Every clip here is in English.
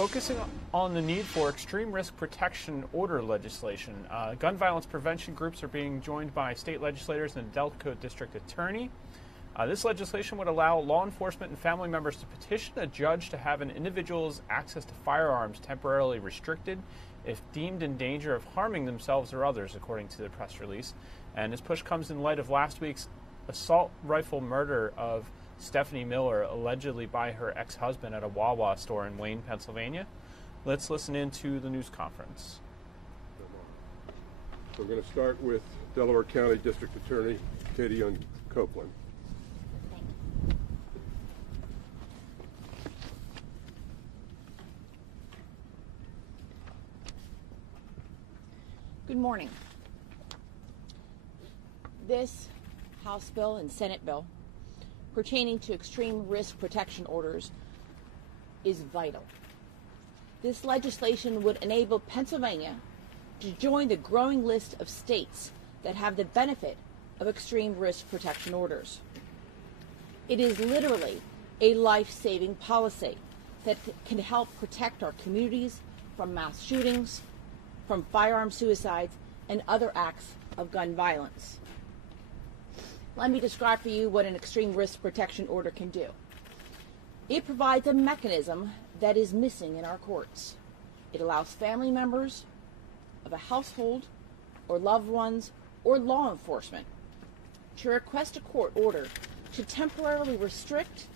focusing on the need for extreme risk protection order legislation. Gun violence prevention groups are being joined by state legislators and a Delco district attorney. This legislation would allow law enforcement and family members to petition a judge to have an individual's access to firearms temporarily restricted if deemed in danger of harming themselves or others, according to the press release. And this push comes in light of last week's assault rifle murder of Stephanie Miller, allegedly by her ex-husband at a Wawa store in Wayne, Pennsylvania. Let's listen in to the news conference. We're going to start with Delaware County District Attorney Katie Young Copeland. Good morning. This House bill and Senate bill pertaining to extreme risk protection orders is vital. This legislation would enable Pennsylvania to join the growing list of states that have the benefit of extreme risk protection orders. It is literally a life-saving policy that can help protect our communities from mass shootings, from firearm suicides, and other acts of gun violence. Let me describe for you what an extreme risk protection order can do. It provides a mechanism that is missing in our courts. It allows family members of a household or loved ones or law enforcement to request a court order to temporarily restrict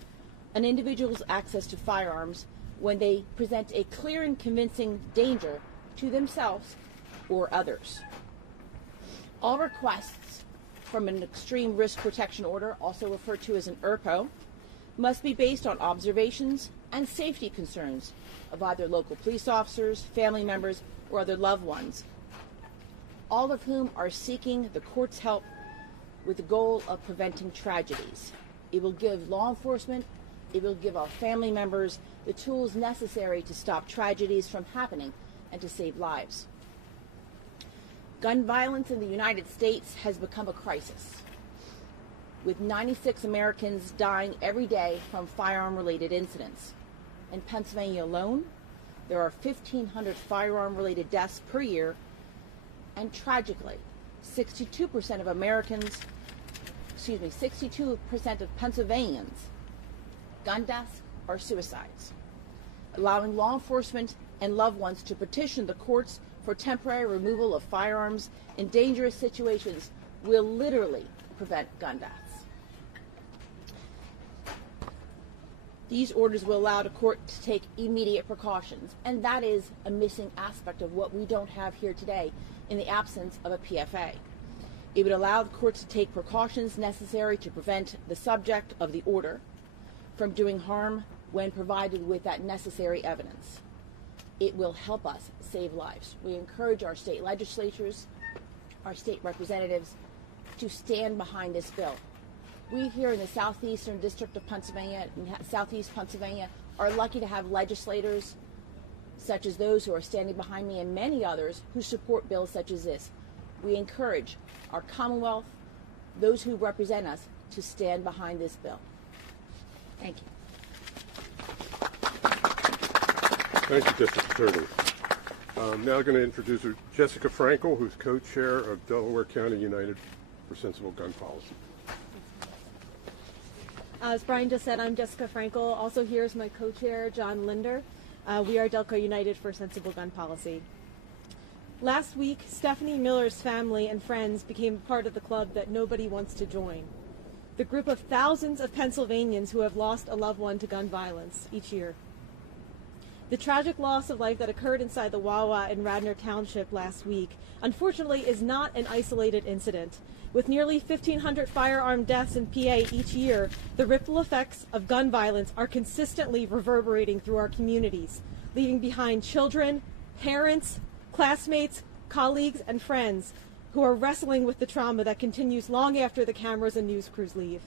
an individual's access to firearms when they present a clear and convincing danger to themselves or others. All requests from an extreme risk protection order, also referred to as an ERPO, must be based on observations and safety concerns of either local police officers, family members, or other loved ones, all of whom are seeking the court's help with the goal of preventing tragedies. It will give law enforcement, it will give our family members the tools necessary to stop tragedies from happening and to save lives. Gun violence in the United States has become a crisis, with 96 Americans dying every day from firearm-related incidents. In Pennsylvania alone, there are 1,500 firearm-related deaths per year, and tragically, 62% of Pennsylvanians' gun deaths are suicides. Allowing law enforcement and loved ones to petition the courts for temporary removal of firearms in dangerous situations will literally prevent gun deaths. These orders will allow the court to take immediate precautions, and that is a missing aspect of what we don't have here today in the absence of a PFA. It would allow the courts to take precautions necessary to prevent the subject of the order from doing harm when provided with that necessary evidence. It will help us save lives. We encourage our state legislatures, our state representatives, to stand behind this bill. We here in the Southeastern District of Pennsylvania, Southeast Pennsylvania, are lucky to have legislators such as those who are standing behind me and many others who support bills such as this. We encourage our Commonwealth, those who represent us, to stand behind this bill. Thank you. Thank you, District Attorney. I'm now going to introduce Jessica Frankel, who's co-chair of Delaware County United for Sensible Gun Policy. As Brian just said, I'm Jessica Frankel. Also here is my co-chair, John Linder. We are Delco United for Sensible Gun Policy. Last week, Stephanie Miller's family and friends became part of the club that nobody wants to join. The group of thousands of Pennsylvanians who have lost a loved one to gun violence each year. The tragic loss of life that occurred inside the Wawa in Radnor Township last week, unfortunately, is not an isolated incident. With nearly 1,500 firearm deaths in PA each year, the ripple effects of gun violence are consistently reverberating through our communities, leaving behind children, parents, classmates, colleagues, and friends who are wrestling with the trauma that continues long after the cameras and news crews leave.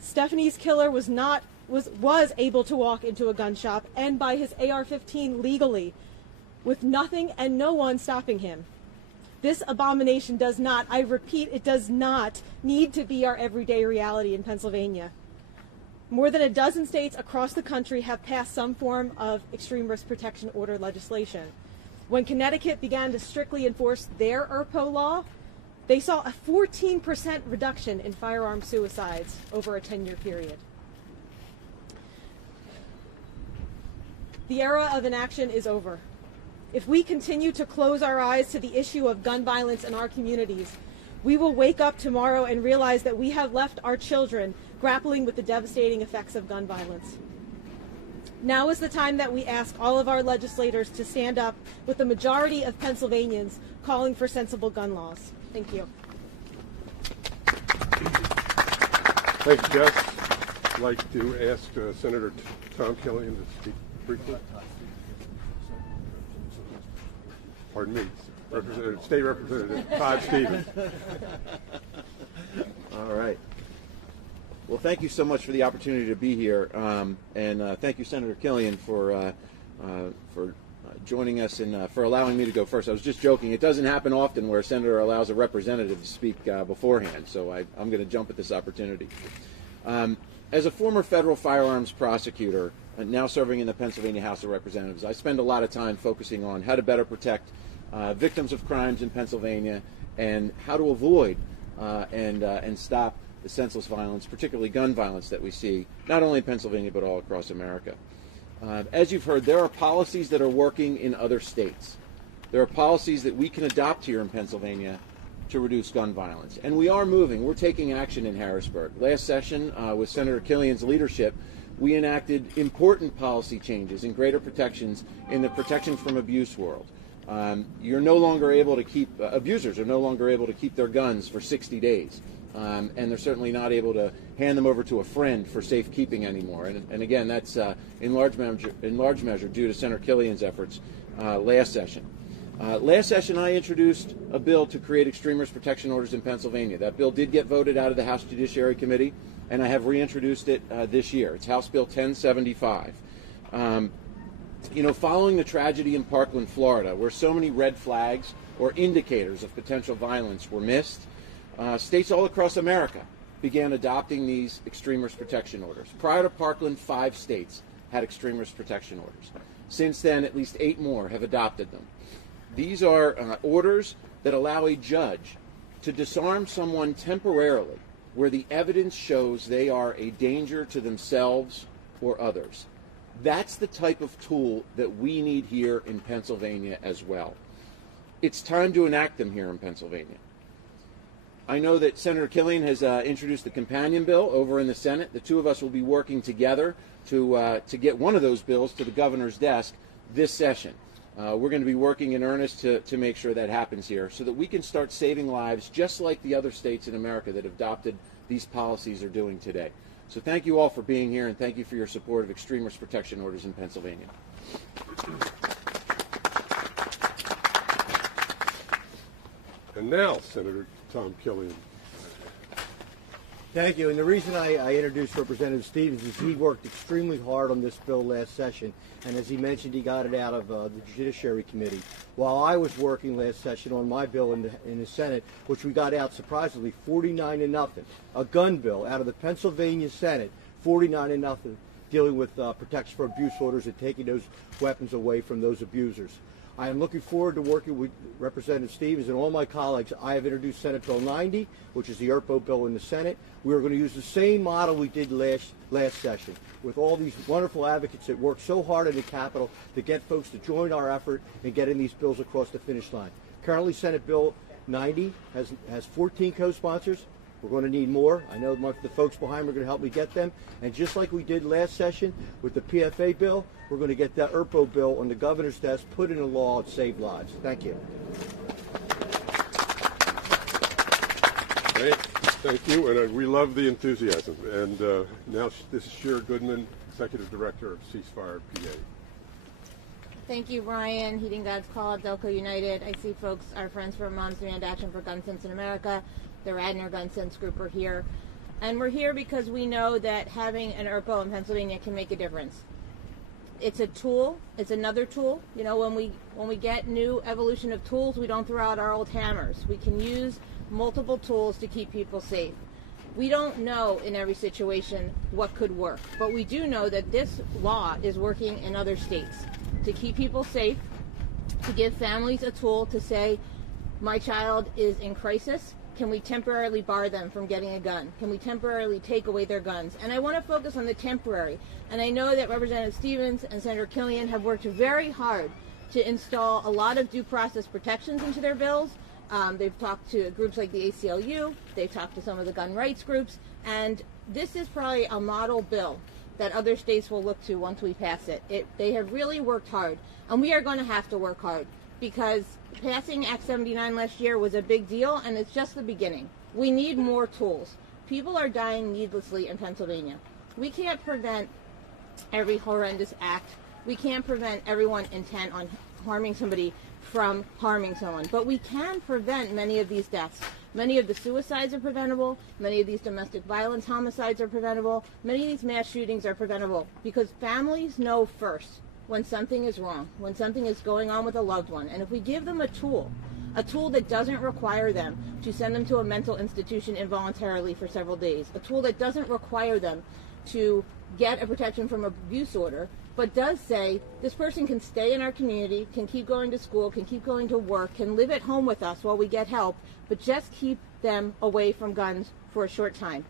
Stephanie's killer was able to walk into a gun shop and buy his AR-15 legally, with nothing and no one stopping him. This abomination does not, I repeat, it does not need to be our everyday reality in Pennsylvania. More than a dozen states across the country have passed some form of extreme risk protection order legislation. When Connecticut began to strictly enforce their ERPO law, they saw a 14% reduction in firearm suicides over a 10-year period. The era of inaction is over. If we continue to close our eyes to the issue of gun violence in our communities, we will wake up tomorrow and realize that we have left our children grappling with the devastating effects of gun violence. Now is the time that we ask all of our legislators to stand up with the majority of Pennsylvanians calling for sensible gun laws. Thank you. Thank you, Jess. I'd like to ask Senator Tom Killian to speak briefly. Pardon me, State Representative Todd Stevens. All right. Well, thank you so much for the opportunity to be here, and thank you, Senator Killian, for joining us and for allowing me to go first. I was just joking. It doesn't happen often where a senator allows a representative to speak beforehand, so I'm going to jump at this opportunity. As a former federal firearms prosecutor, now serving in the Pennsylvania House of Representatives, I spend a lot of time focusing on how to better protect victims of crimes in Pennsylvania and how to avoid and stop the senseless violence, particularly gun violence, that we see not only in Pennsylvania but all across America. As you've heard, there are policies that are working in other states. There are policies that we can adopt here in Pennsylvania to reduce gun violence. And we are moving. We're taking action in Harrisburg. Last session, with Senator Killian's leadership, we enacted important policy changes and greater protections in the protection from abuse world. You're no longer able to keep, abusers are no longer able to keep their guns for 60 days. And they're certainly not able to hand them over to a friend for safekeeping anymore. And again, that's in large measure due to Senator Killian's efforts last session. Last session, I introduced a bill to create extreme risk protection orders in Pennsylvania. That bill did get voted out of the House Judiciary Committee, and I have reintroduced it this year. It's House Bill 1075. Following the tragedy in Parkland, Florida, where so many red flags or indicators of potential violence were missed, states all across America began adopting these extreme risk protection orders. Prior to Parkland, 5 states had extreme risk protection orders. Since then, at least 8 more have adopted them. These are orders that allow a judge to disarm someone temporarily where the evidence shows they are a danger to themselves or others. That's the type of tool that we need here in Pennsylvania as well. It's time to enact them here in Pennsylvania. I know that Senator Killian has introduced the companion bill over in the Senate. The two of us will be working together to get one of those bills to the governor's desk this session. We're going to be working in earnest to make sure that happens here so that we can start saving lives just like the other states in America that have adopted these policies are doing today. So thank you all for being here, and thank you for your support of extreme risk protection orders in Pennsylvania. And now, Senator Tom Killian. Thank you. And the reason I introduced Representative Stevens is he worked extremely hard on this bill last session. And as he mentioned, he got it out of the Judiciary Committee. While I was working last session on my bill in the Senate, which we got out surprisingly 49-0, a gun bill out of the Pennsylvania Senate, 49-0, dealing with protection for abuse orders and taking those weapons away from those abusers. I am looking forward to working with Representative Stevens and all my colleagues. I have introduced Senate Bill 90, which is the ERPO bill in the Senate. We are going to use the same model we did last session with all these wonderful advocates that worked so hard in the Capitol to get folks to join our effort in getting these bills across the finish line. Currently, Senate Bill 90 has 14 co-sponsors. We're going to need more. I know the folks behind me are going to help me get them. And just like we did last session with the PFA bill, we're going to get that ERPO bill on the governor's desk, put into law, and save lives. Thank you. Thank you, and we love the enthusiasm. And now this is Shira Goodman, Executive Director of Ceasefire PA. Thank you, Ryan. Heeding God's Call, Delco United. I see folks, our friends from Moms Demand Action for Gun Sense in America, the Radnor Gun Sense group are here. And we're here because we know that having an ERPO in Pennsylvania can make a difference. It's a tool. It's another tool. You know, when we get new evolution of tools, we don't throw out our old hammers. We can use multiple tools to keep people safe. We don't know in every situation what could work, but we do know that this law is working in other states to keep people safe, to give families a tool to say, my child is in crisis. Can we temporarily bar them from getting a gun? Can we temporarily take away their guns? And I want to focus on the temporary. And I know that Representative Stevens and Senator Killian have worked very hard to install a lot of due process protections into their bills. They've talked to groups like the ACLU, they've talked to some of the gun rights groups, and this is probably a model bill that other states will look to once we pass it. They have really worked hard, and we are going to have to work hard, because passing Act 79 last year was a big deal, and it's just the beginning. We need more tools. People are dying needlessly in Pennsylvania. We can't prevent every horrendous act. We can't prevent everyone intent on harming somebody from harming someone, but we can prevent many of these deaths. Many of the suicides are preventable. Many of these domestic violence homicides are preventable. Many of these mass shootings are preventable because families know first when something is wrong, when something is going on with a loved one. And if we give them a tool that doesn't require them to send them to a mental institution involuntarily for several days, a tool that doesn't require them to get a protection from abuse order, but does say this person can stay in our community, can keep going to school, can keep going to work, can live at home with us while we get help, but just keep them away from guns for a short time.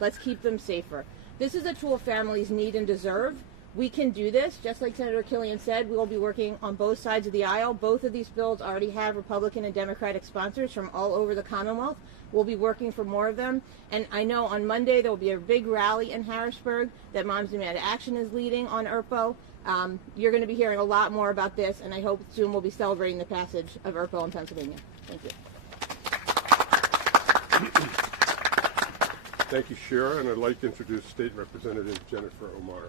Let's keep them safer. This is a tool families need and deserve. We can do this. Just like Senator Killian said, we will be working on both sides of the aisle. Both of these bills already have Republican and Democratic sponsors from all over the Commonwealth. We'll be working for more of them. And I know on Monday there will be a big rally in Harrisburg that Moms Demand Action is leading on ERPO. You're going to be hearing a lot more about this, and I hope soon we'll be celebrating the passage of ERPO in Pennsylvania. Thank you. Thank you, Shira, and I'd like to introduce State Representative Jennifer O'Mara.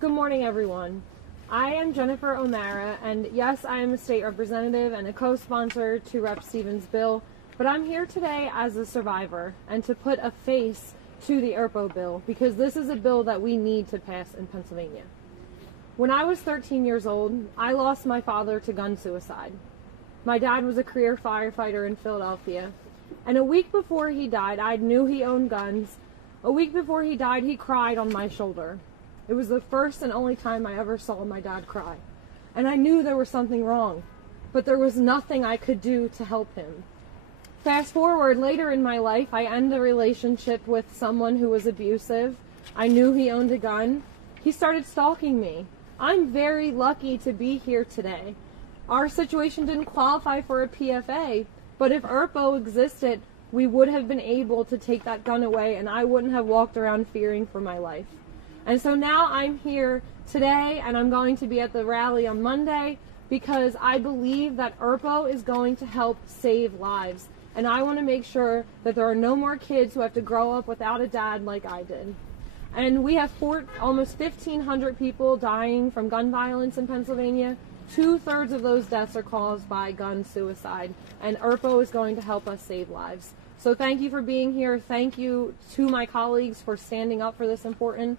Good morning, everyone. I am Jennifer O'Mara, and yes, I am a state representative and a co-sponsor to Rep. Stevens' bill, but I'm here today as a survivor and to put a face to the ERPO bill because this is a bill that we need to pass in Pennsylvania. When I was 13 years old, I lost my father to gun suicide. My dad was a career firefighter in Philadelphia, and a week before he died, I knew he owned guns. A week before he died, he cried on my shoulder. It was the first and only time I ever saw my dad cry. And I knew there was something wrong, but there was nothing I could do to help him. Fast forward, later in my life, I end a relationship with someone who was abusive. I knew he owned a gun. He started stalking me. I'm very lucky to be here today. Our situation didn't qualify for a PFA, but if ERPO existed, we would have been able to take that gun away and I wouldn't have walked around fearing for my life. And so now I'm here today and I'm going to be at the rally on Monday because I believe that ERPO is going to help save lives. And I want to make sure that there are no more kids who have to grow up without a dad like I did. And we have almost 1,500 people dying from gun violence in Pennsylvania. 2/3 of those deaths are caused by gun suicide. And ERPO is going to help us save lives. So thank you for being here. Thank you to my colleagues for standing up for this important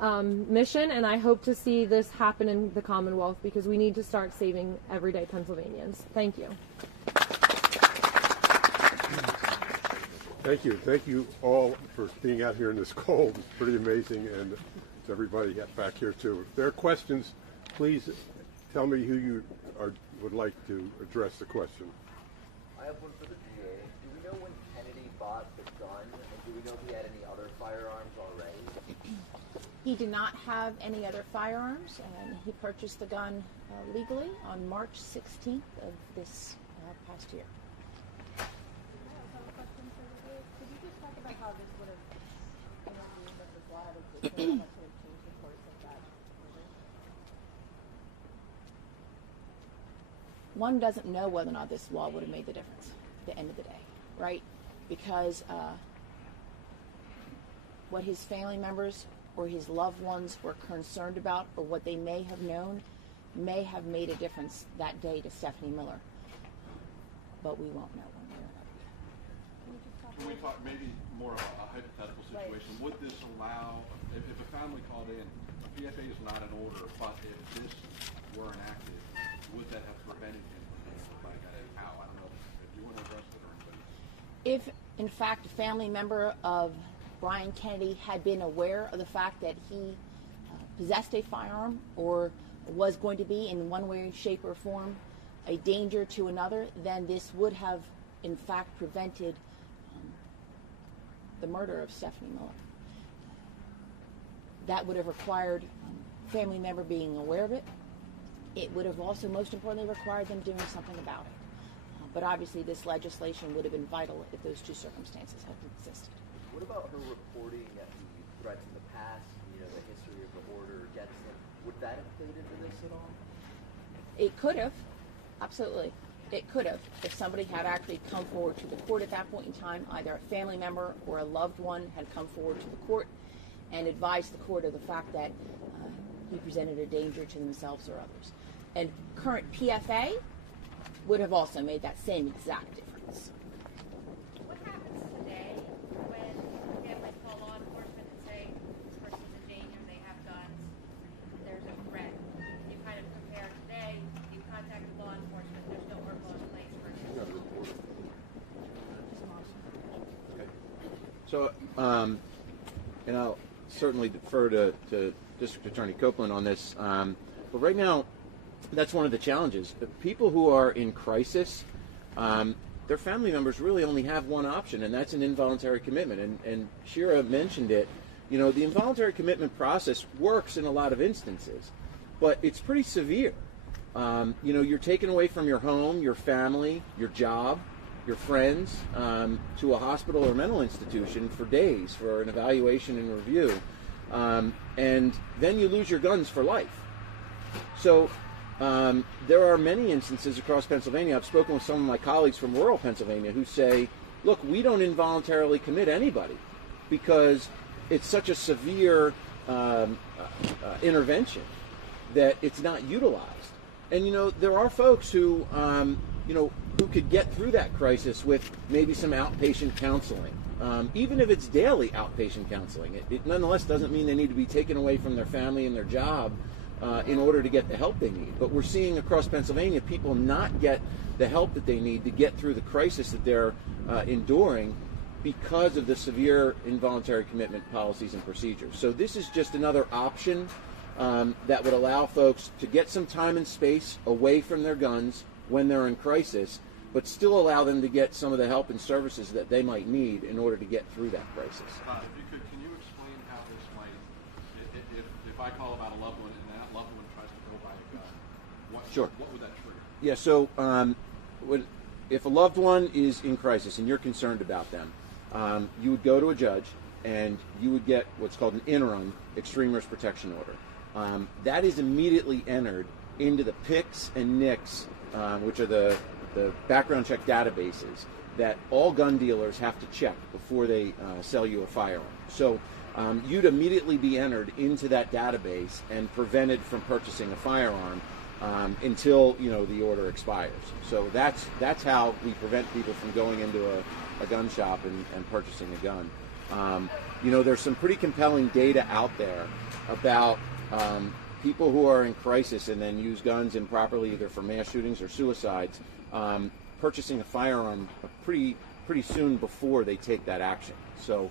mission, and I hope to see this happen in the Commonwealth because we need to start saving everyday Pennsylvanians. Thank you. Thank you. Thank you all for being out here in this cold. It's pretty amazing, and to everybody back here too. If there are questions, please tell me who you would like to address the question. I have one for the DA. Do we know when Kennedy bought the gun, and do we know if he had any other firearms already? He did not have any other firearms, and he purchased the gun legally on March 16th of this past year. I have a question for the DA. Could you just talk about how this would have, with this law that would have changed the course of that murder? One doesn't know whether or not this law would have made the difference at the end of the day, right? Because what his family members or his loved ones were concerned about or what they may have known may have made a difference that day to Stephanie Miller. But we won't know one way or another. Can we talk maybe more of a hypothetical situation? Right. Would this allow, if a family called in, a PFA is not in order, but if this were enacted, would that have prevented him from being able to buy that out? I don't know if you want to address it or anybody. If, in fact, a family member of Brian Kennedy had been aware of the fact that he possessed a firearm or was going to be in one way, shape, or form a danger to another, then this would have, in fact, prevented the murder of Stephanie Miller. That would have required a family member being aware of it. It would have also, most importantly, required them doing something about it. But obviously, this legislation would have been vital if those two circumstances had existed. What about her reporting the threats in the past, the history of the order against them? Would that have played into this at all? It could have, absolutely. It could have, if somebody had actually come forward to the court at that point in time, either a family member or a loved one had come forward to the court and advised the court of the fact that he presented a danger to themselves or others. And current PFA would have also made that same exact difference. What happens today when families call law enforcement and say this person's in danger, they have guns, there's a threat? You kind of compare today, you contacted law enforcement, there's no protocol in place for it. So, and I'll certainly defer to District Attorney Copeland on this, but right now, that's one of the challenges. The people who are in crisis, their family members really only have one option, and that's an involuntary commitment. And Shira mentioned it. The involuntary commitment process works in a lot of instances, but it's pretty severe. You're taken away from your home, your family, your job, your friends, to a hospital or mental institution for days for an evaluation and review, and then you lose your guns for life. So there are many instances across Pennsylvania. I've spoken with some of my colleagues from rural Pennsylvania who say, look, we don't involuntarily commit anybody because it's such a severe intervention that it's not utilized. And, there are folks who, who could get through that crisis with maybe some outpatient counseling. Even if it's daily outpatient counseling, it nonetheless doesn't mean they need to be taken away from their family and their job in order to get the help they need. But we're seeing across Pennsylvania people not get the help that they need to get through the crisis that they're enduring because of the severe involuntary commitment policies and procedures. So this is just another option that would allow folks to get some time and space away from their guns when they're in crisis, but still allow them to get some of the help and services that they might need in order to get through that crisis. If you could, can you explain how this might, if I call about a loved one and that loved one tries to go buy a gun, Sure. What would that trigger? Yeah, so if a loved one is in crisis and you're concerned about them, you would go to a judge and you would get what's called an interim extreme risk protection order. That is immediately entered into the PICS and NICS, which are the background check databases that all gun dealers have to check before they sell you a firearm. So you'd immediately be entered into that database and prevented from purchasing a firearm until the order expires. So that's how we prevent people from going into a gun shop and purchasing a gun. There's some pretty compelling data out there about people who are in crisis and then use guns improperly, either for mass shootings or suicides, purchasing a firearm pretty soon before they take that action. So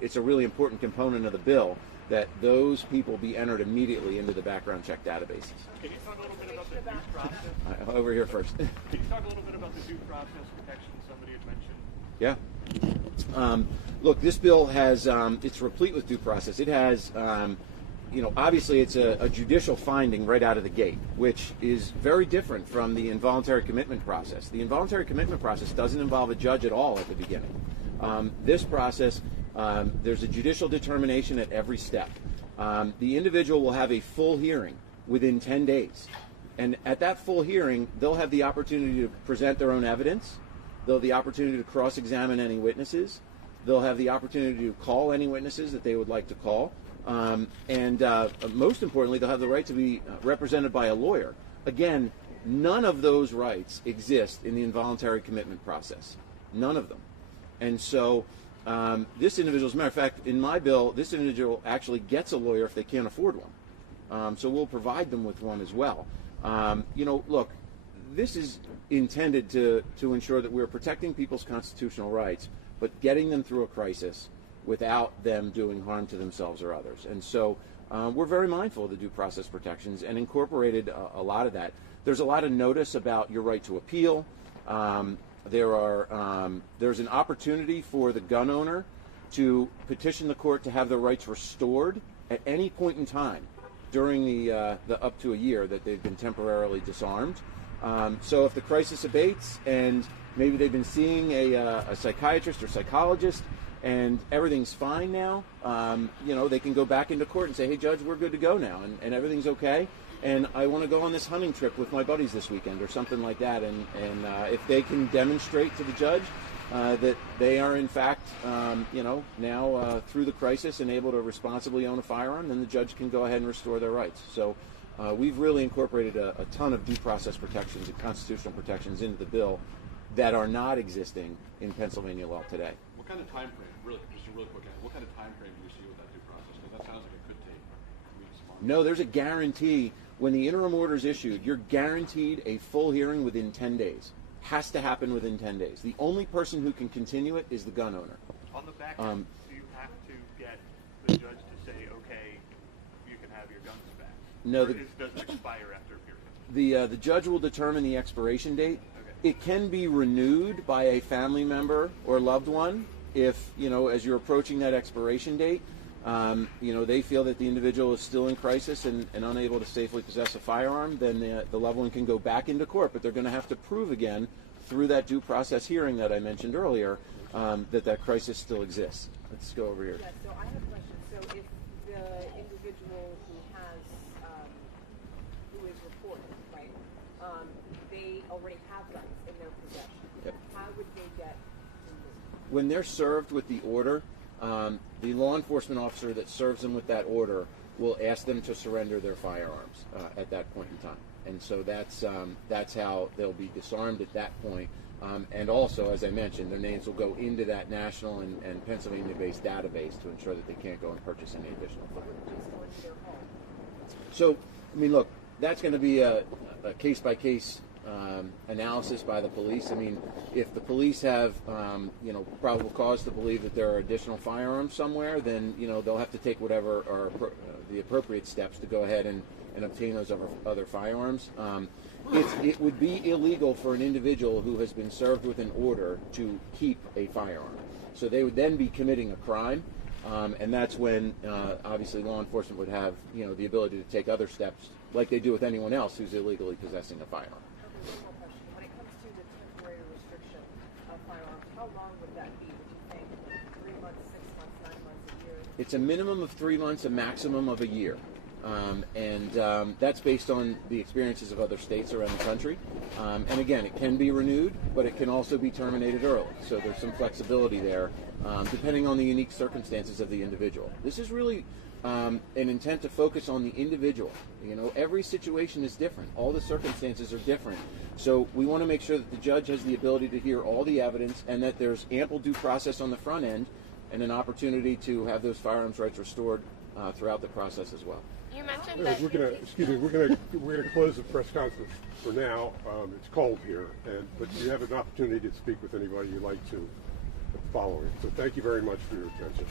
it's a really important component of the bill that those people be entered immediately into the background check databases. Can you talk a little bit about the due process? Over here first. Can you talk a little bit about the due process protection somebody had mentioned? Yeah. Look, this bill has, it's replete with due process. It has, obviously it's a judicial finding right out of the gate, which is very different from the involuntary commitment process. The involuntary commitment process doesn't involve a judge at all at the beginning. This process, there's a judicial determination at every step. The individual will have a full hearing within 10 days. And at that full hearing, they'll have the opportunity to present their own evidence. They'll have the opportunity to cross-examine any witnesses. They'll have the opportunity to call any witnesses that they would like to call. And most importantly, they'll have the right to be represented by a lawyer. Again, none of those rights exist in the involuntary commitment process. None of them. And so this individual, as a matter of fact, in my bill, this individual actually gets a lawyer if they can't afford one. So we'll provide them with one as well. Look, this is intended to ensure that we're protecting people's constitutional rights, but getting them through a crisis without them doing harm to themselves or others. And so we're very mindful of the due process protections and incorporated a lot of that. There's a lot of notice about your right to appeal. There's an opportunity for the gun owner to petition the court to have their rights restored at any point in time during the up to a year that they've been temporarily disarmed. So if the crisis abates and maybe they've been seeing a psychiatrist or psychologist and everything's fine now, they can go back into court and say, hey, Judge, we're good to go now, and everything's okay. And I want to go on this hunting trip with my buddies this weekend or something like that. And if they can demonstrate to the judge that they are, in fact, now through the crisis and able to responsibly own a firearm, then the judge can go ahead and restore their rights. So we've really incorporated a ton of due process protections and constitutional protections into the bill that are not existing in Pennsylvania law today. What kind of time frame, just a really quick, what kind of time frame do you see with that due process? Because that sounds like it could take weeks, months. No, there's a guarantee. When the interim order is issued, you're guaranteed a full hearing within 10 days. Has to happen within 10 days. The only person who can continue it is the gun owner. On the back end, do you have to get the judge to say, okay, you can have your guns back? No, does it expire after a period? The judge will determine the expiration date. Okay. It can be renewed by a family member or loved one if, as you're approaching that expiration date, they feel that the individual is still in crisis and unable to safely possess a firearm, then the loved one can go back into court, but they're going to have to prove again through that due process hearing that I mentioned earlier that crisis still exists. Let's go over here. Yeah, so I have a question. So if the individual who is reported, right, they already have guns in their possession, Yep. how would they get removed? When they're served with the order, the law enforcement officer that serves them with that order will ask them to surrender their firearms at that point in time. And so that's how they'll be disarmed at that point. And also, as I mentioned, their names will go into that national and Pennsylvania-based database to ensure that they can't go and purchase any additional firearms. So, look, that's going to be a case-by-case analysis by the police. If the police have, probable cause to believe that there are additional firearms somewhere, then, they'll have to take whatever are the appropriate steps to go ahead and obtain those other firearms. It would be illegal for an individual who has been served with an order to keep a firearm. So they would then be committing a crime, and that's when, obviously, law enforcement would have, the ability to take other steps like they do with anyone else who's illegally possessing a firearm. When it comes to the temporary restriction of firearms, how long would that be? Would you think 3 months, 6 months, 9 months, a year? It's a minimum of 3 months, a maximum of a year. That's based on the experiences of other states around the country. And again, it can be renewed, but it can also be terminated early. So there's some flexibility there, depending on the unique circumstances of the individual. This is really an intent to focus on the individual. Every situation is different. All the circumstances are different. So we want to make sure that the judge has the ability to hear all the evidence and that there's ample due process on the front end and an opportunity to have those firearms rights restored throughout the process as well. You mentioned that we're gonna close the press conference for now. It's cold here, but you have an opportunity to speak with anybody you'd like to following. So thank you very much for your attention.